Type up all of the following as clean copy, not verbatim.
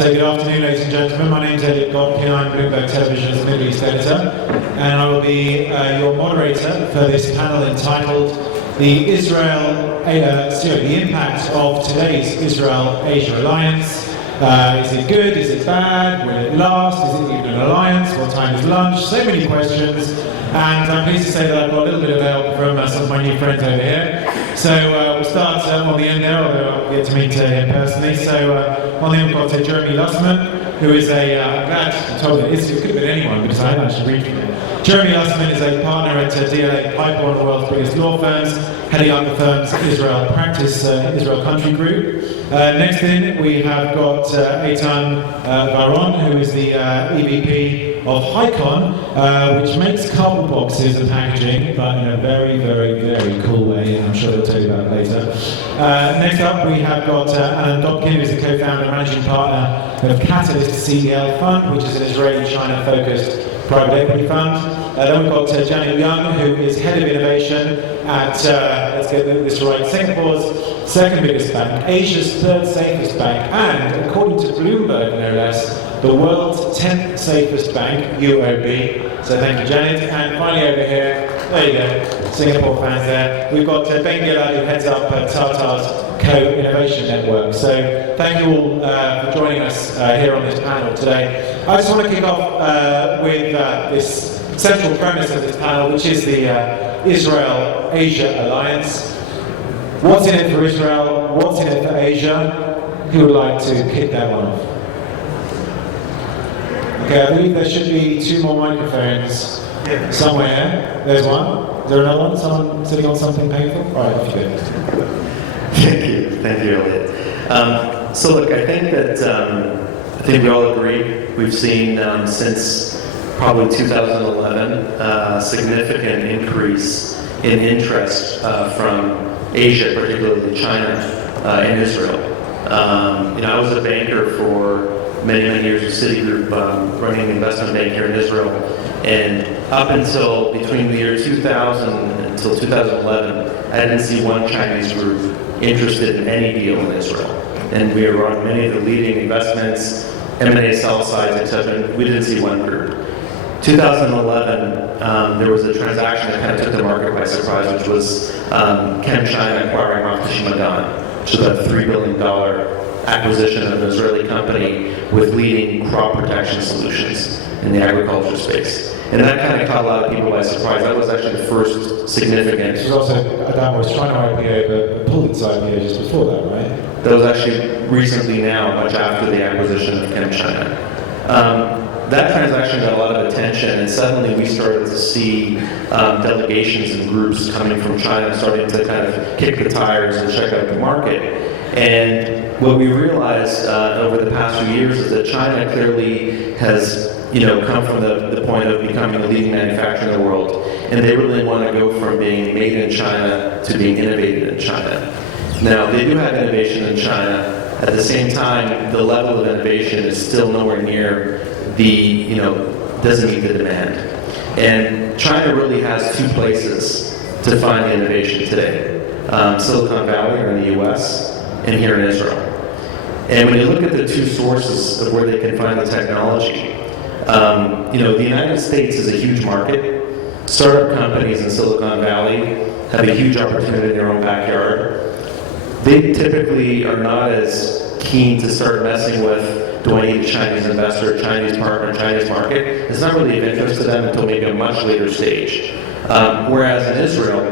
So good afternoon, ladies and gentlemen. My name is Elliott, Gotkine. I'm Bloomberg Television's Middle East editor, and I will be your moderator for this panel entitled "The Impact of Today's Israel-Asia Alliance." Is it good? Is it bad? Will it last? Is it even an alliance? What time is lunch? So many questions. And I'm pleased to say that I've got a little bit of help from some of my new friends over here. So we'll start on the end there, although I'll get to meet him personally. So on the end we've got Jeremy Lustman, who is I'm glad I told you, it could have been anyone because I haven't actually read from it. Jeremy Lustman is a partner at DLA Piper, one of the world's biggest law firms, heading up the firm's Israel Practice, Israel Country Group. Next in, we have got Eitan Varon, who is the EVP of Highcon, which makes cardboard boxes and packaging, but in a very, very, very cool way, and I'm sure they'll tell you about it later. Next up, we have got Alain Dobkin, who's the co-founder and managing partner of Catalyst CEL Fund, which is an Israeli-China-focused private equity fund. Then we've got Janet Young, who is head of innovation at, let's get this right, Singapore's second biggest bank, Asia's third safest bank, and according to Bloomberg, no less, the world's 10th safest bank, UOB. So thank you, Janet. And finally over here, there you go, Singapore fans there. We've got Ben Gillard, who heads up Tata's Co-Innovation Network. So thank you all for joining us here on this panel today. I just want to kick off with this central premise of this panel, which is the Israel-Asia Alliance. What's in it for Israel? What's in it for Asia? Who would like to kick that one off? Okay, I believe there should be two more microphones somewhere. There's one. Is there another one? Someone sitting on something painful? All right, off you go. Thank you, Elliott. So look, I think that we all agree. We've seen since probably 2011 a significant increase in interest from Asia, particularly China, in Israel. I was a banker for many years with Citigroup, running investment bank here in Israel, and up until between the year 2000 until 2011, I didn't see one Chinese group interested in any deal in Israel. And we were on many of the leading investments, M&A sell sides, etc. We didn't see one group. 2011, there was a transaction that kind of took the market by surprise, which was ChemChina acquiring Shimadan, which was a $3 billion acquisition of an Israeli company with leading crop protection solutions in the agriculture space. And that kind of caught a lot of people by surprise. That was actually the first significant. This was also, Adam was trying to IPO, but pulled its IPO just before that, right? That was actually recently now, much after the acquisition of ChemChina. That transaction got a lot of attention, and suddenly we started to see delegations and groups coming from China starting to kind of kick the tires and check out the market. And what we realized over the past few years is that China clearly has come from the point of becoming the leading manufacturer in the world, and they really want to go from being made in China to being innovated in China. Now, they do have innovation in China. At the same time, the level of innovation is still nowhere near doesn't meet the demand. And China really has two places to find innovation today. Silicon Valley or in the US, and here in Israel. And when you look at the two sources of where they can find the technology, the United States is a huge market. Startup companies in Silicon Valley have a huge opportunity in their own backyard. They typically are not as keen to start messing with, do I need a Chinese investor, a Chinese partner, Chinese market? It's not really of interest to them until maybe a much later stage. Whereas in Israel,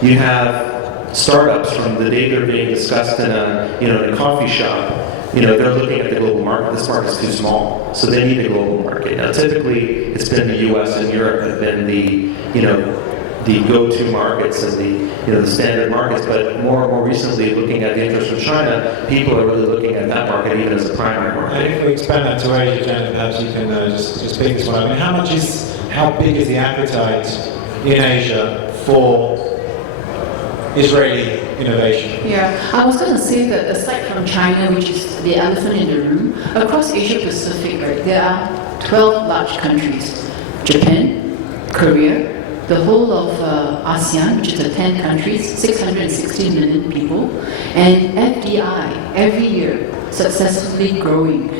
you have startups from the day they're being discussed in a coffee shop. They're looking at the global market. This market's too small, so they need a global market. Now, typically, it's been the U.S. and Europe have been the go-to markets and the standard markets. But more recently, looking at the interest of China, people are really looking at that market even as a primary market. And if we expand that to Asia, Janet, perhaps you can just pick this one. I mean, how big is the appetite in Asia for Israeli innovation? Yeah, I was going to say that aside from China, which is the elephant in the room, across Asia Pacific, right, there are 12 large countries: Japan, Korea, the whole of ASEAN, which is the 10 countries, 660 million people, and FDI every year successfully growing.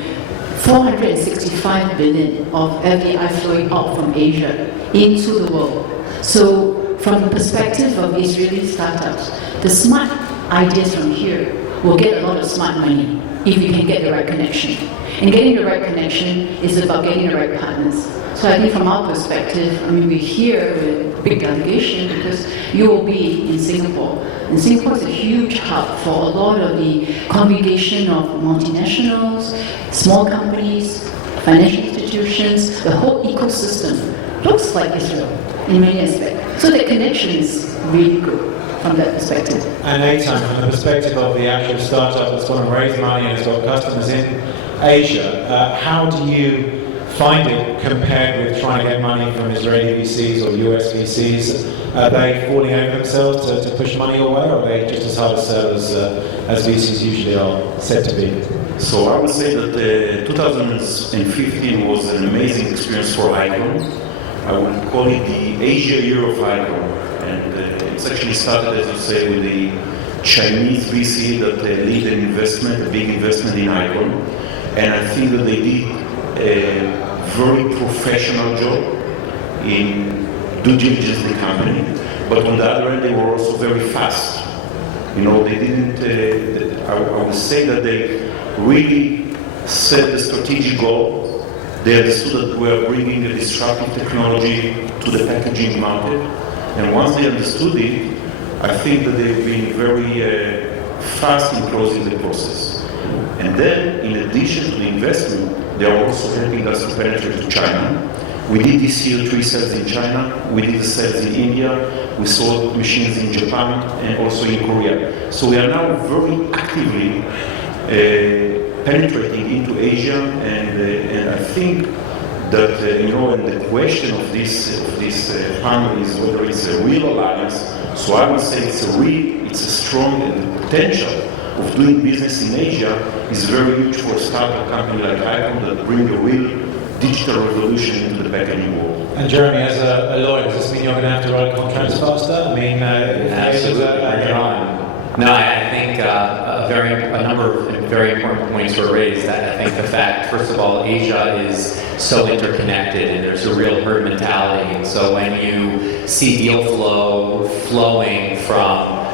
465 billion of FDI flowing out from Asia into the world. So from the perspective of Israeli startups, the smart ideas from here will get a lot of smart money if we can get the right connection. And getting the right connection is about getting the right partners. So I think from our perspective, I mean, we're here with a big delegation because you will be in Singapore. And Singapore is a huge hub for a lot of the congregation of multinationals, small companies, financial institutions, the whole ecosystem looks like Israel in many aspects. So the connection is really good from that perspective. And Eitan, from the perspective of the actual startup that's going to raise money and has got customers in Asia, how do you find it compared with trying to get money from Israeli VCs or US VCs? Are they falling over themselves to push money your way, or are they just as hard to sell as VCs usually are said to be? So I would say that 2015 was an amazing experience for Highcon. I would call it the Asia year of Highcon. And it's actually started, as you say, with the Chinese VC that lead an investment, a big investment in Highcon. And I think that they did a very professional job in due diligence of the company. But on the other end, they were also very fast. You know, they didn't, I would say that they really set the strategic goal. They understood that we are bringing a disruptive technology to the packaging market. And once they understood it, I think that they've been very fast in closing the process. And then, in addition to the investment, they are also helping us to penetrate to China. We did this year 3 sales in China, we did the sales in India, we sold machines in Japan and also in Korea. So we are now very actively penetrating into Asia, and I think that, you know, and the question of this panel is whether it's a real alliance. So I would say it's a strong, and the potential of doing business in Asia is very huge for a startup company like Eitan that bring a real digital revolution into the packaging world. And Jeremy, as a lawyer, does this mean you're going to have to write contracts faster? I mean, absolutely. Bring it on. No, I think a number of very important points were raised. I think the fact, first of all, Asia is so interconnected and there's a real herd mentality. And so when you see deal flow flowing from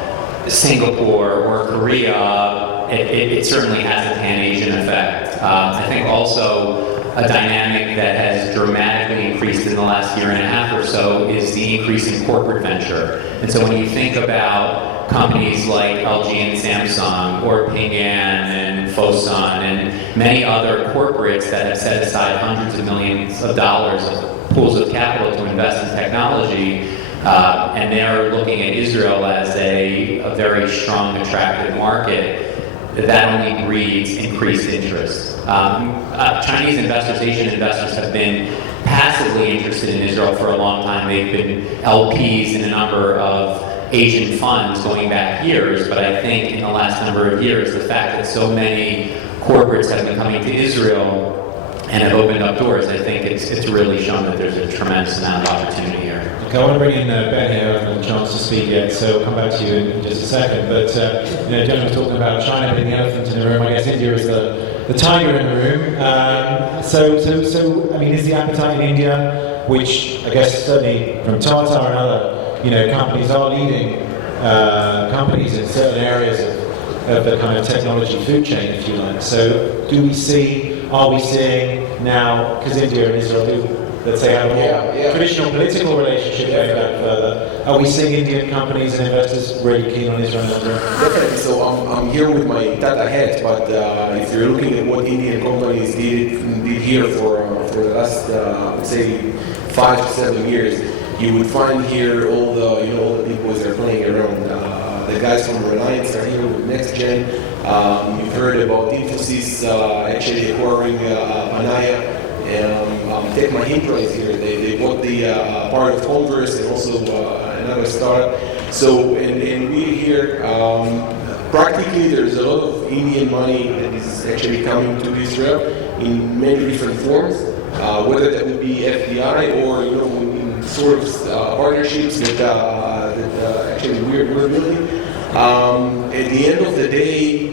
Singapore or Korea, it certainly has a pan-Asian effect. I think also a dynamic that has dramatically increased in the last year and a half or so is the increase in corporate venture. And so when you think about companies like LG and Samsung, or Ping An and Fosun, and many other corporates that have set aside hundreds of millions of dollars of pools of capital to invest in technology, and they're looking at Israel as a very strong, attractive market, that only breeds increased interest. Chinese investors, Asian investors have been passively interested in Israel for a long time. They've been LPs in a number of Asian funds going back years, but I think in the last number of years, the fact that so many corporates have been coming to Israel and have opened up doors, I think it's really shown that there's a tremendous amount of opportunity here. Okay, I want to bring in Ben here. I haven't had a chance to speak yet, so I'll come back to you in just a second. But, you know, Jen was talking about China being the elephant in the room. I guess India is the tiger in the room. So, I mean, is the appetite in India, which I guess certainly from Tata and other, you know, companies are leading companies in certain areas of the kind of technology food chain, if you like. So are we seeing now, because India and Israel do, let's say, have a more traditional political relationship going back further, are we seeing Indian companies and investors really keen on Israel? Definitely. So I'm here with my Tata hat, but if you're looking at what Indian companies did here for the last, let's say, 5 to 7 years, you would find here all the all the big boys are playing around. The guys from Reliance are here with Next Gen. You've heard about Infosys actually acquiring Panaya. Take my hint right here. They bought the part of Converse and also another startup. So and we here practically there's a lot of Indian money that is actually coming to Israel in many different forms. Whether that would be FDI or in sort of partnerships that actually we're building. At the end of the day,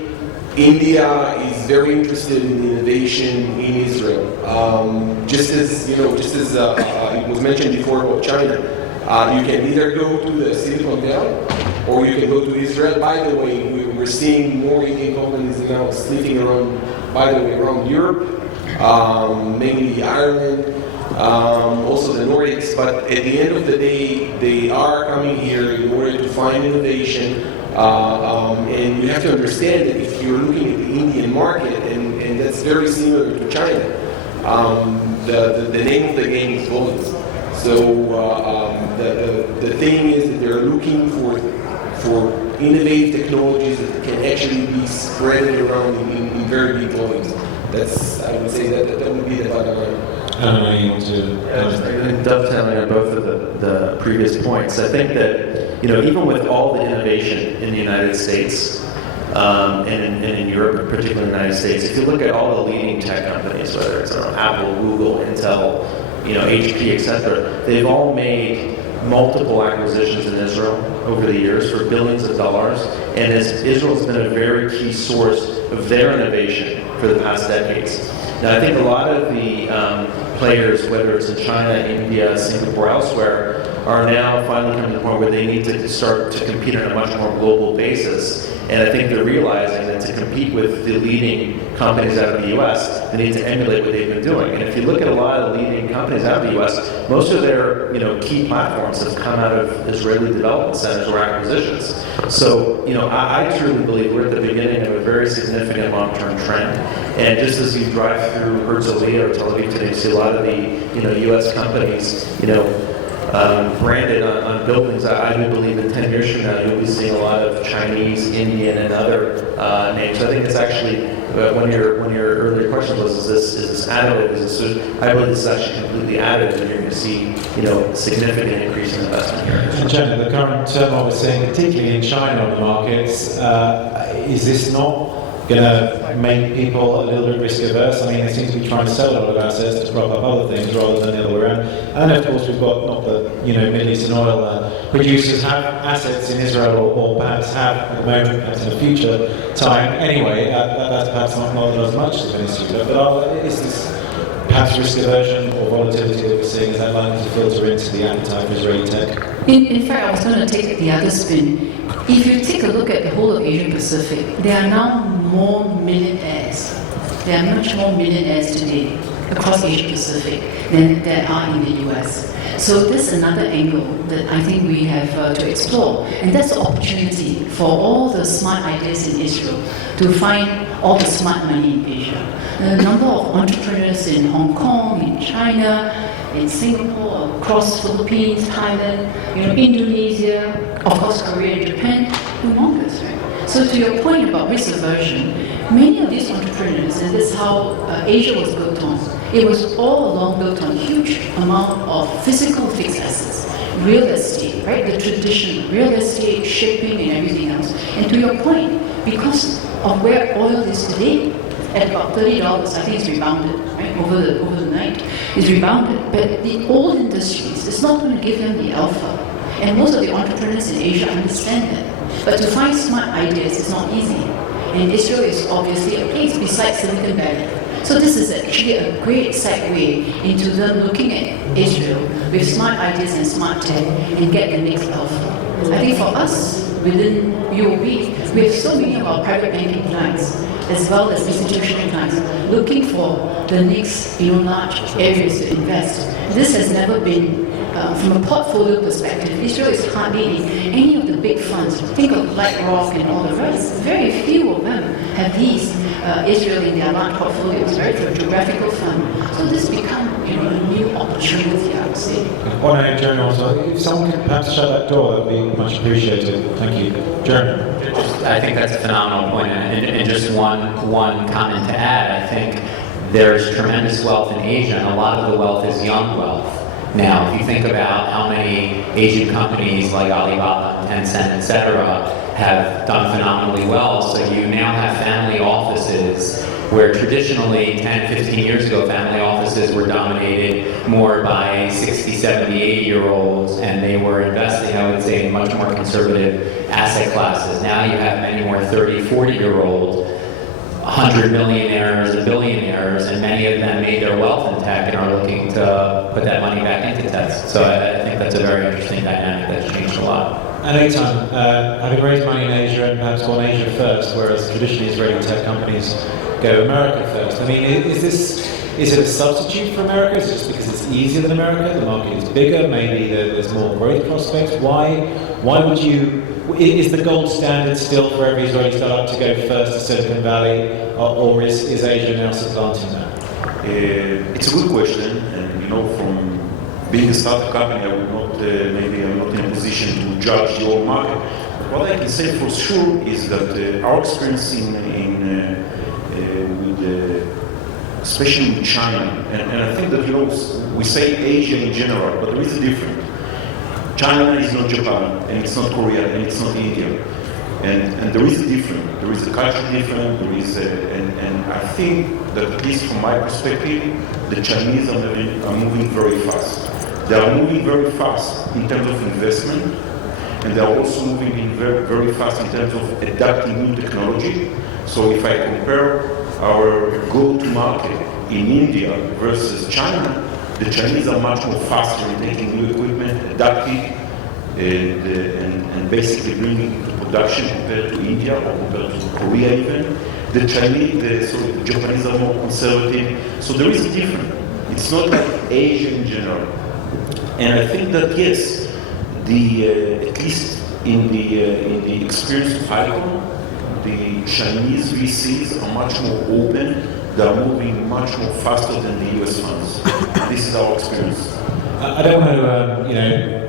India is very interested in innovation in Israel. Just as it was mentioned before about China, you can either go to the Silicon Valley or you can go to Israel. By the way, we're seeing more Indian companies now sniffing around, around Europe, mainly Ireland, also the Nordics. But at the end of the day, they are coming here in order to find innovation. And you have to understand that if you're looking at the Indian market, and that's very similar to China, the name of the game is volume. So the thing is that they're looking for innovative technologies that can actually be spread around in very big volumes. That's, I would say that would be the bottom line. I don't know, you want to... Dovetailing on both of the previous points, I think that, even with all the innovation in the United States, and in Europe, particularly in the United States, if you look at all the leading tech companies, whether it's Apple, Google, Intel, HP, etc., they've all made multiple acquisitions in Israel over the years for billions of dollars, and Israel's been a very key source of their innovation for the past decades. Now, I think a lot of the players, whether it's in China, India, Singapore, elsewhere, are now finally coming to the point where they need to start to compete on a much more global basis. And I think they're realizing that to compete with the leading companies out of the U.S., they need to emulate what they've been doing. And if you look at a lot of the leading companies out of the U.S., most of their key platforms have come out of Israeli development centers or acquisitions. So I truly believe we're at the beginning of a very significant long-term trend. And just as you drive through Herzliya or Tel Aviv today, you see a lot of the U.S. companies branded on buildings. I do believe in 10 years from now you'll be seeing a lot of Chinese, Indian, and other names. So I think it's actually when your earlier question was, is this additive? I believe this is actually completely additive, and you're going to see significant increase in investment here. And Jenna, the current turmoil we're seeing, particularly in China on the markets, is this not going to make people a little bit risk averse? I mean, they seem to be trying to sell a lot of assets to prop up other things rather than the other way around. And of course, we've got not the Middle Eastern oil producers have assets in Israel or perhaps have at the moment, perhaps in the future time. Anyway, that's perhaps not as much as an issue. But is this perhaps risk aversion or volatility that we're seeing, is that likely to filter into the appetite for Israeli tech? In fact, I was going to take the other spin. If you take a look at the whole of Asia Pacific, there are now more millionaires. There are much more millionaires today across Asia Pacific than there are in the US. So there's another angle that I think we have to explore. And that's the opportunity for all the smart ideas in Israel to find all the smart money in Asia. The number of entrepreneurs in Hong Kong, in China, in Singapore, across Philippines, Thailand, Indonesia, of course Korea and Japan, humongous, right? So to your point about risk aversion, many of these entrepreneurs, and this is how Asia was built on, it was all along built on huge amount of physical fixed assets, real estate, right? The traditional real estate, shipping, and everything else. And to your point, because of where oil is today, at about $30, I think it's rebounded, right? Over the night, it's rebounded. But the old industries, it's not going to give them the alpha. And most of the entrepreneurs in Asia understand that. But to find smart ideas is not easy. And Israel is obviously a place besides Silicon Valley. So this is actually a great segue into them looking at Israel with smart ideas and smart tech and get the next alpha. I think for us, within UOB, we have so many of our private banking clients, as well as institutional clients, looking for the next large areas to invest. This has never been, from a portfolio perspective, Israel is hardly in any of the big funds. Think of BlackRock and all the rest. Very few of them have these Israel in their large portfolios, right, for a geographical fund. So this become a new opportunity, I would say. On a journal, so if someone could perhaps shut that door, that would be much appreciated. Thank you. Journal. I think that's a phenomenal point, and just one comment to add. I think there's tremendous wealth in Asia, and a lot of the wealth is young wealth. Now, if you think about how many Asian companies like Alibaba, Tencent, etc., have done phenomenally well, so you now have family offices where traditionally 10, 15 years ago, family offices were dominated more by 60, 70, 80-year-olds, and they were investing, I would say, in much more conservative asset classes. Now you have many more 30, 40-year-old 100 millionaires and billionaires, and many of them made their wealth in tech and are looking to put that money back into tech. So I think that's a very interesting dynamic that's changed a lot. And Eitan, having raised money in Asia and perhaps gone Asia first, whereas traditionally Israeli tech companies go America first. I mean, is it a substitute for America? Is it just because it's easier than America? The market is bigger, maybe there's more growth prospects. Why would you, is the gold standard still for every Israeli startup to go first to Silicon Valley, or is Asia now supplanting that? It's a good question, and from being a startup company, I would not, maybe I'm not in a position to judge the whole market. But what I can say for sure is that our experience especially in China, and I think that we say Asia in general, but there is a difference. China is not Japan, and it's not Korea, and it's not India, and there is a difference. There is a culture difference. There is, and I think that at least from my perspective, the Chinese are moving very fast. They are moving very fast in terms of investment, and they are also moving very, very fast in terms of adapting new technology. So if I compare our go-to-market in India versus China, the Chinese are much more faster in taking new equipment, adapting, and basically bringing it to production compared to India or compared to Korea even. The Japanese are more conservative. So there is a difference. It's not like Asia in general. And I think that yes, at least in the experience of Highcon, the Chinese VCs are much more open. They are moving much more faster than the US funds. This is our experience. I don't want to,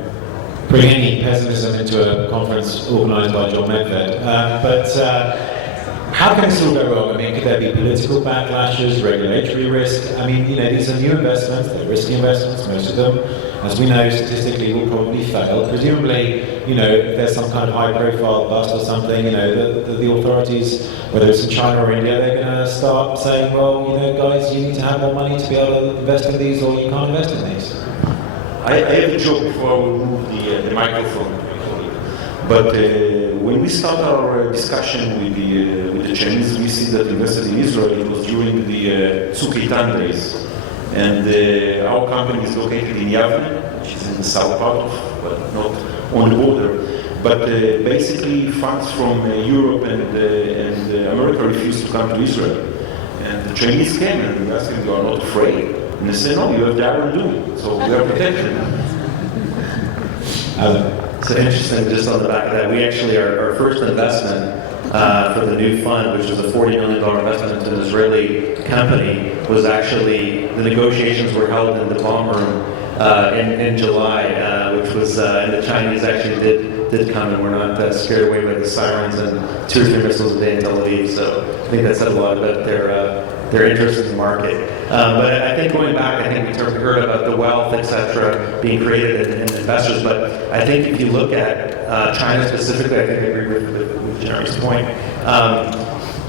bring any pessimism into a conference organised by John Medved, but how can this all go wrong? I mean, could there be political backlashes, regulatory risk? I mean, these are new investments, they're risky investments, most of them, as we know, statistically will probably fail. Presumably, if there's some kind of high-profile bust or something, the authorities, whether it's in China or India, they're going to start saying, well, guys, you need to have more money to be able to invest in these, or you can't invest in these. I have a joke before I will move the microphone. But when we start our discussion with the Chinese VC that invested in Israel, it was during the Eitan days. And our company is located in Yavne, which is in the south part of, well, not on the border. But basically, funds from Europe and America refused to come to Israel. And the Chinese came and we asked them, you are not afraid? And they said, no, you have the Iron Dome, so we are protected. So interesting, just on the back of that, we actually, our first investment for the new fund, which was a $40 million investment into an Israeli company, was actually, the negotiations were held in the bomb room in July, which was, and the Chinese actually did come, and we're not scared away by the sirens and 2 or 3 missiles a day in Tel Aviv. So I think that said a lot about their interest in the market. But I think going back, I think we heard about the wealth, et cetera, being created in investors. But I think if you look at China specifically, I think I agree with Jeremy's point.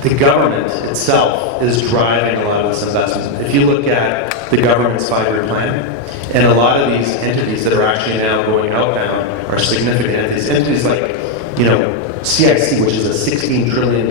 The government itself is driving a lot of this investment. If you look at the government's 5-year plan, and a lot of these entities that are actually now going outbound are significant entities. Entities like, CIC, which is a $16 trillion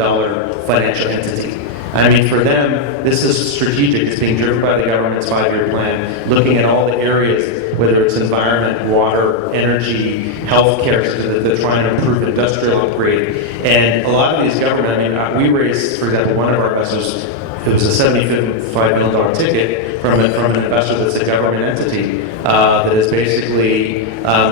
financial entity. I mean, for them, this is strategic. It's being driven by the government's 5-year plan, looking at all the areas, whether it's environment, water, energy, healthcare, so they're trying to improve industrial upgrade. And a lot of these government, we raised, for example, one of our investors, it was a $75 million ticket from an investor that's a government entity that is basically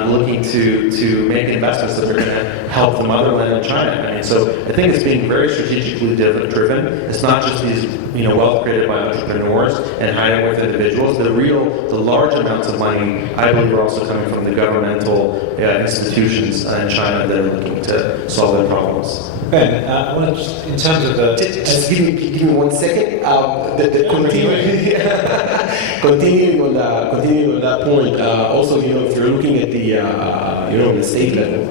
looking to make investments that are going to help the motherland in China. I mean, so I think it's being very strategically driven. It's not just these wealth created by entrepreneurs and high net worth individuals. The large amounts of money, I believe, are also coming from the governmental institutions in China that are looking to solve their problems. Ben, I want to just, in terms of the... Just give me 1 second. Continuing on that point, also, if you're looking at the state level,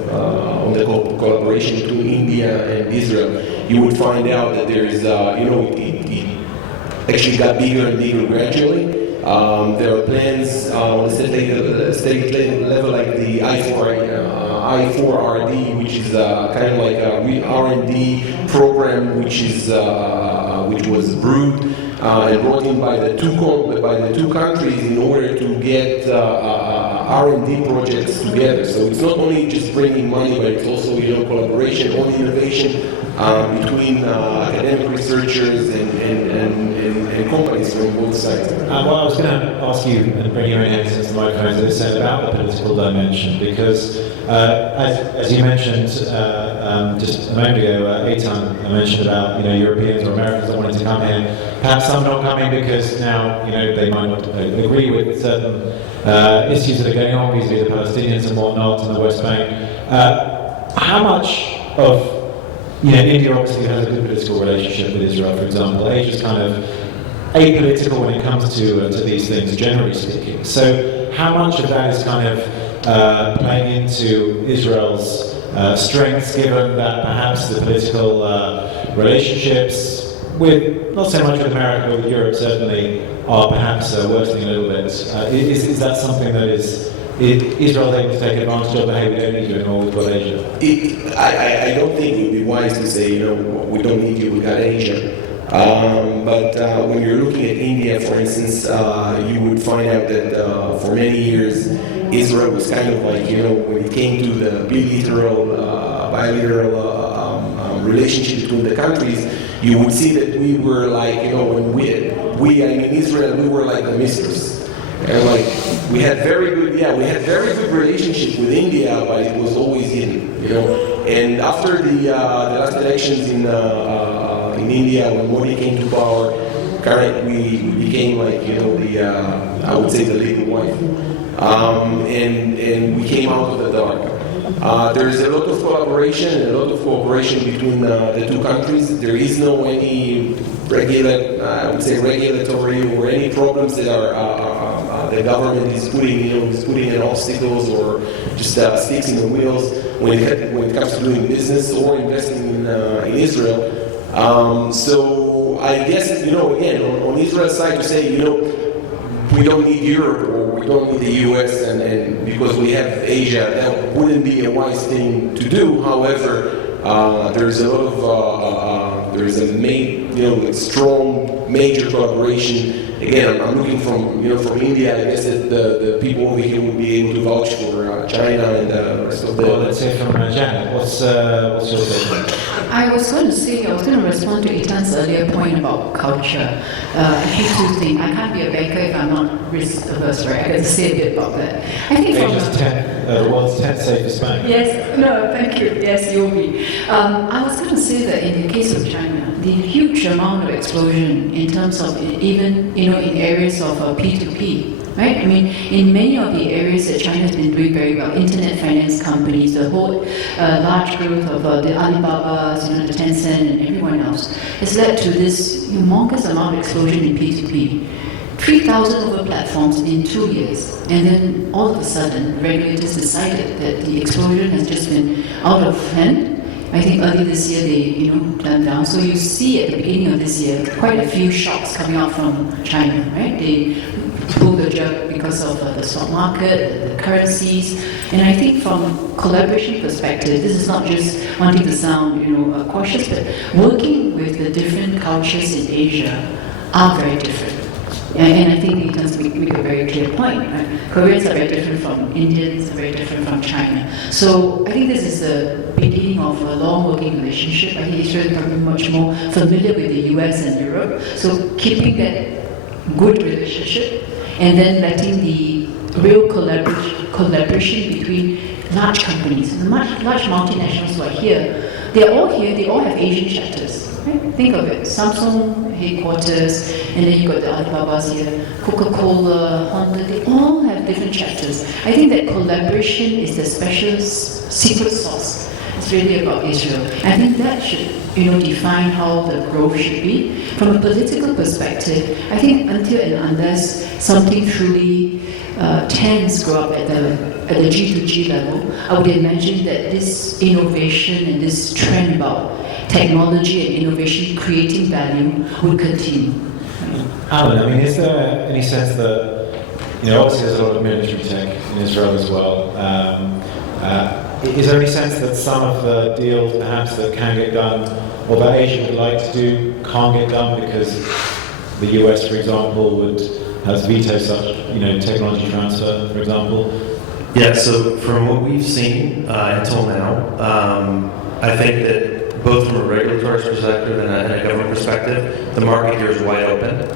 on the collaboration between India and Israel, you would find out that there is, it actually got bigger and bigger gradually. There are plans on the state level, like the I4RD, which is kind of like a R&D program, which was brewed and brought in by the two countries in order to get R&D projects together. So it's not only just bringing money, but it's also collaboration on innovation between academic researchers and companies from both sides. Well, I was going to ask you and bring you in here since the microphone is said about the political dimension, because as you mentioned just a moment ago, Eitan mentioned about Europeans or Americans that wanted to come here. Perhaps some not coming because now they might not agree with certain issues that are going on vis-a-vis the Palestinians and whatnot in the West Bank. How much of India obviously has a good political relationship with Israel, for example. Asia's kind of apolitical when it comes to these things, generally speaking. So how much of that is kind of playing into Israel's strengths, given that perhaps the political relationships with, not so much with America, but with Europe certainly, are perhaps worsening a little bit? Is that something that is Israel able to take advantage of? Hey, we don't need you anymore, we've got Asia. I don't think it would be wise to say, we don't need you, we got Asia. But when you're looking at India, for instance, you would find out that for many years, Israel was kind of like, when it came to the bilateral relationship between the countries, you would see that we were like, when Israel, we were like the mistress. And we had very good relationship with India, but it was always hidden, And after the last elections in India, when Modi came to power, we became like, I would say the legal wife. And we came out of the dark. There is a lot of collaboration and a lot of cooperation between the two countries. There is no any regulatory or any problems that are the government is putting in obstacles or just sticks in the wheels when it comes to doing business or investing in Israel. So I guess again on Israel's side to say we don't need Europe or we don't need the US and because we have Asia, that wouldn't be a wise thing to do. However, there's a lot of there's a strong major collaboration. Again, I'm looking from India. I guess that the people over here would be able to vouch for China and the rest of the. Well, let's say from Janet, what's your statement? I was going to respond to Eitan's earlier point about culture. I hate to think, I can't be a banker if I'm not risk averse, right? I got to say a bit about that. I think Asia's the world's 10th safest bank. Yes, no, thank you. Yes, you'll be. I was going to say that in the case of China, the huge amount of explosion in terms of even, in areas of P2P, right? I mean, in many of the areas that China has been doing very well, internet finance companies, the whole large growth of the Alibabas, the Tencent and everyone else, has led to this humongous amount of explosion in P2P. 3,000 over platforms in 2 years. And then all of a sudden, regulators decided that the explosion has just been out of hand. I think early this year they, clamped down. So you see at the beginning of this year, quite a few shocks coming out from China, right? They pulled the jerk because of the stock market, the currencies. And I think from collaboration perspective, this is not just wanting to sound, cautious, but working with the different cultures in Asia are very different. And I think it does make a very clear point. Right? Koreans are very different from Indians, are very different from China. So I think this is the beginning of a long working relationship. I think Israel is becoming much more familiar with the US and Europe. So keeping that good relationship and then letting the real collaboration between large companies, large multinationals who are here, they're all here, they all have Asian chapters. Right? Think of it, Samsung headquarters, and then you got the Alibabas here, Coca-Cola, Honda, they all have different chapters. I think that collaboration is the special secret sauce. It's really about Israel. I think that should, define how the growth should be. From a political perspective, I think until and unless something truly tense grow up at the G2G level, I would imagine that this innovation and this trend about technology and innovation creating value would continue. Alain, is there any sense that, obviously there's a lot of military tech in Israel as well. is there any sense that some of the deals perhaps that can get done, or that Asia would like to do, can't get done because the US, for example, has vetoed such, technology transfer, for example? Yeah, so from what we've seen until now, I think that both from a regulatory perspective and a government perspective, the market here is wide open.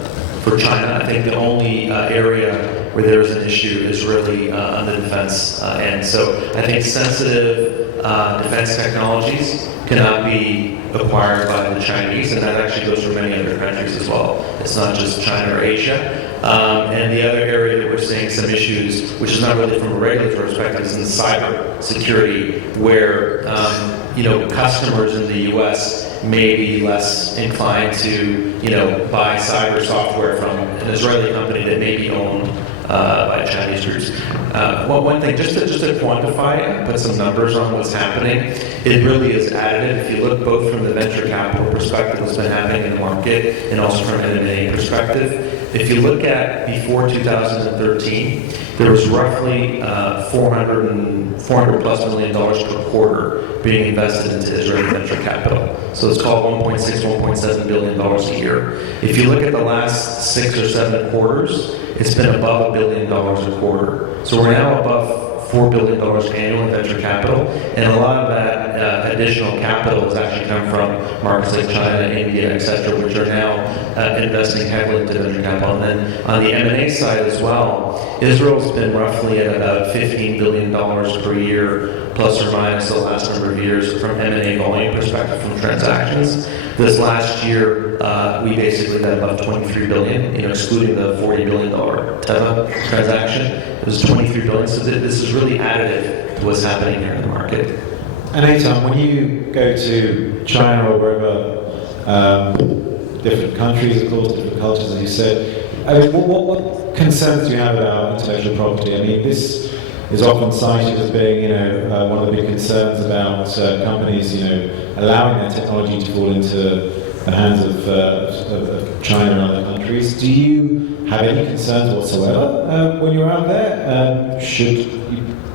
For China, I think the only area where there is an issue is really on the defense. And so I think sensitive defense technologies cannot be acquired by the Chinese, and that actually goes for many other countries as well. It's not just China or Asia. And the other area that we're seeing some issues, which is not really from a regulatory perspective, is in cyber security, where customers in the U.S. may be less inclined to buy cyber software from an Israeli company that may be owned by Chinese groups. One thing, just to quantify, put some numbers on what's happening, it really is additive. If you look both from the venture capital perspective, what's been happening in the market, and also from an M&A perspective. If you look at before 2013, there was roughly $400 plus million per quarter being invested into Israeli venture capital. So it's called $1.6, $1.7 billion a year. If you look at the last 6 or 7 quarters, it's been above $1 billion a quarter. So we're now above $4 billion annual in venture capital, and a lot of that additional capital has actually come from markets like China, India, etc., which are now investing heavily into venture capital. And then on the M&A side as well, Israel's been roughly at about $15 billion per year, plus or minus the last number of years, from M&A volume perspective, from transactions. This last year, we basically had about $23 billion, excluding the $40 billion Teva transaction. It was $23 billion, so this is really additive to what's happening here in the market. And Eitan, when you go to China or wherever, different countries, of course, different cultures, as you said, I mean, what concerns do you have about intellectual property? I mean, this is often cited as being, one of the big concerns about companies, allowing their technology to fall into the hands of China and other countries. Do you have any concerns whatsoever when you're out there? Should,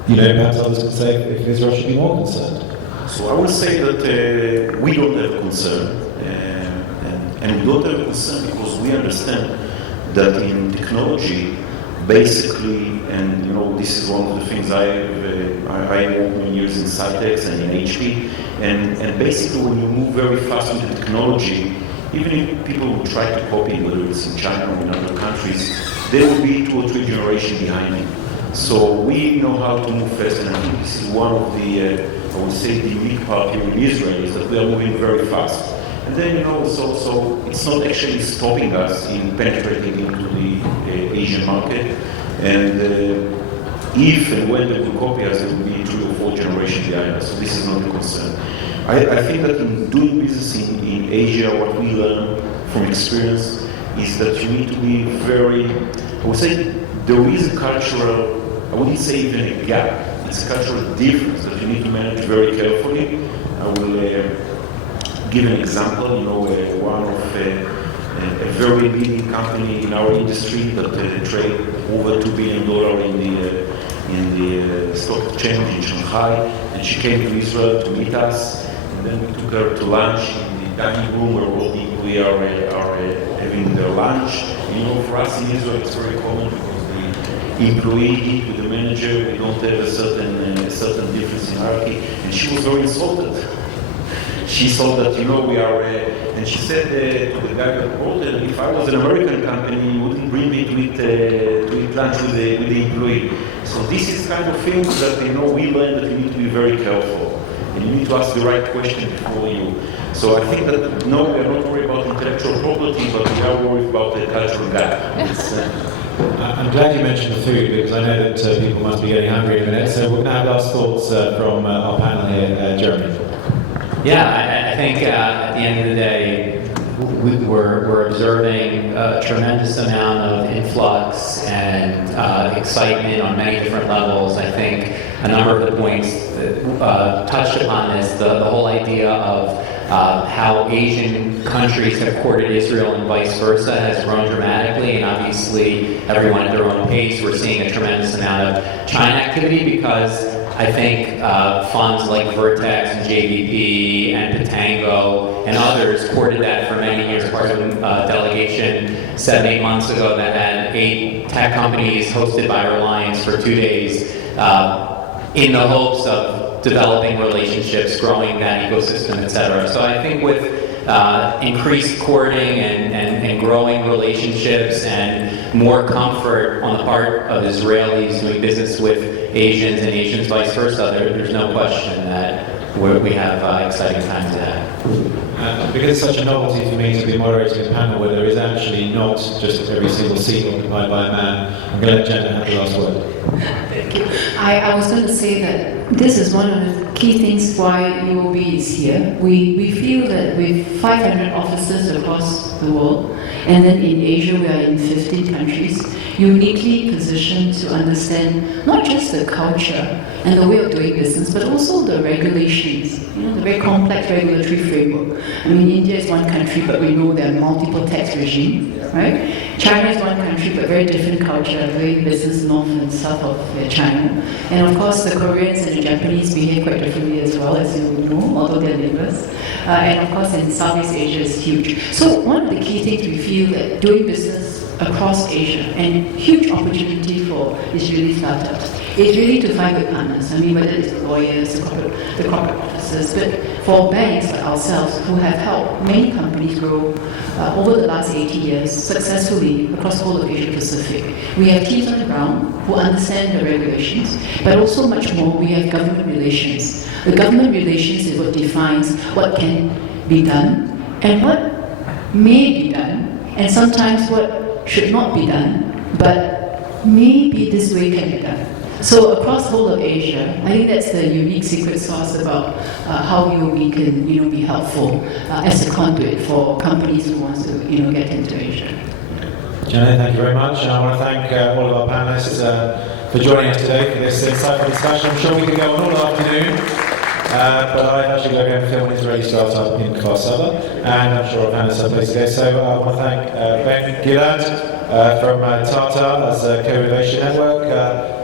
perhaps others could say if Israel should be more concerned? So I would say that we don't have concern, and we don't have concern because we understand that in technology, basically, and this is one of the things I worked many years in Cytex and in HP, and basically when you move very fast into technology, even if people will try to copy, whether it's in China or in other countries, there will be 2 or 3 generations behind you. So we know how to move fast, and I think this is one of the, I would say, the unique part here in Israel, is that we are moving very fast. And then, so it's not actually stopping us in penetrating into the Asian market. And if and when they will copy us, it will be 3 or 4 generations behind us. So this is not a concern. I think that in doing business in Asia, what we learn from experience is that you need to be very, I would say, there is a cultural, I wouldn't say even a gap, it's a cultural difference that you need to manage very carefully. I will give an example, one of a very leading company in our industry that trade over $2 billion in the stock exchange in Shanghai, and she came to Israel to meet us, and then we took her to lunch in the dining room where all the employees are having their lunch. For us in Israel, it's very common because the employee eat with the manager. We don't have a certain difference in hierarchy, and she was very insulted. She saw that, we are, and she said to the guy that brought her, if I was an American company, you wouldn't bring me to eat lunch with the employee. So this is kind of things that, we learned that you need to be very careful. And you need to ask the right question before you. So I think that, no, we are not worried about intellectual property, but we are worried about the cultural gap. I'm glad you mentioned the food, because I know that people must be getting hungry in a minute. So we're going to have last thoughts from our panel here, Jeremy. Yeah, I think at the end of the day, we're observing a tremendous amount of influx and excitement on many different levels. I think a number of the points that touched upon this, the whole idea of how Asian countries have courted Israel and vice versa has grown dramatically, and obviously everyone at their own pace. We're seeing a tremendous amount of China activity because I think funds like Vertex and JVP and Patango and others courted that for many years. Part of a delegation 7-8 months ago that had 8 tech companies hosted by Reliance for 2 days in the hopes of developing relationships, growing that ecosystem, et cetera. So I think with increased courting and growing relationships and more comfort on the part of Israelis doing business with Asians and Asians vice versa, there's no question that we have exciting times ahead. Because it's such a novelty for me to be moderating a panel where there is actually not just every single seat occupied by a man, I'm going to let Jenna have the last word. Thank you. I was going to say that this is one of the key things why UOB is here. We feel that with 500 offices across the world, and then in Asia we are in 15 countries, uniquely positioned to understand not just the culture and the way of doing business, but also the regulations, the very complex regulatory framework. I mean, India is one country, but we know there are multiple tax regimes, right? China is one country, but very different culture, doing business north and south of China. And of course, the Koreans and the Japanese behave quite differently as well, as you know, although they're neighbors. And of course, in Southeast Asia is huge. So one of the key things we feel that doing business across Asia and huge opportunity for Israeli startups is really to find good partners. I mean, whether it's the lawyers, the corporate officers, but for banks like ourselves who have helped many companies grow over the last 80 years successfully across the whole of Asia Pacific. We have teams on the ground who understand the regulations, but also much more, we have government relations. The government relations is what defines what can be done and what may be done, and sometimes what should not be done, but maybe this way can be done. So across the whole of Asia, I think that's the unique secret sauce about how we can be helpful as a conduit for companies who want to get into Asia. Janet, thank you very much. And I want to thank all of our panelists for joining us today for this insightful discussion. I'm sure we could go on all afternoon. But I've actually got to go and film an Israeli startup in Kfar Saba, and I'm sure our panelists have a place to go. So I want to thank Ben Gilad from Tata as a co-innovation network.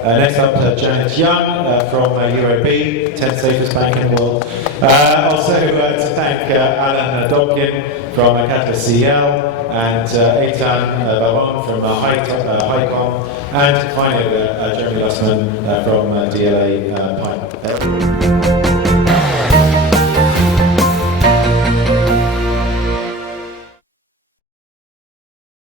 Next up, Janet Young from UOB, 10th safest bank in the world. Also to thank Alain Dobkin from Catalyst CEL, and Eitan Varon from Highcon, and finally Jeremy Lustman from DLA Pipe.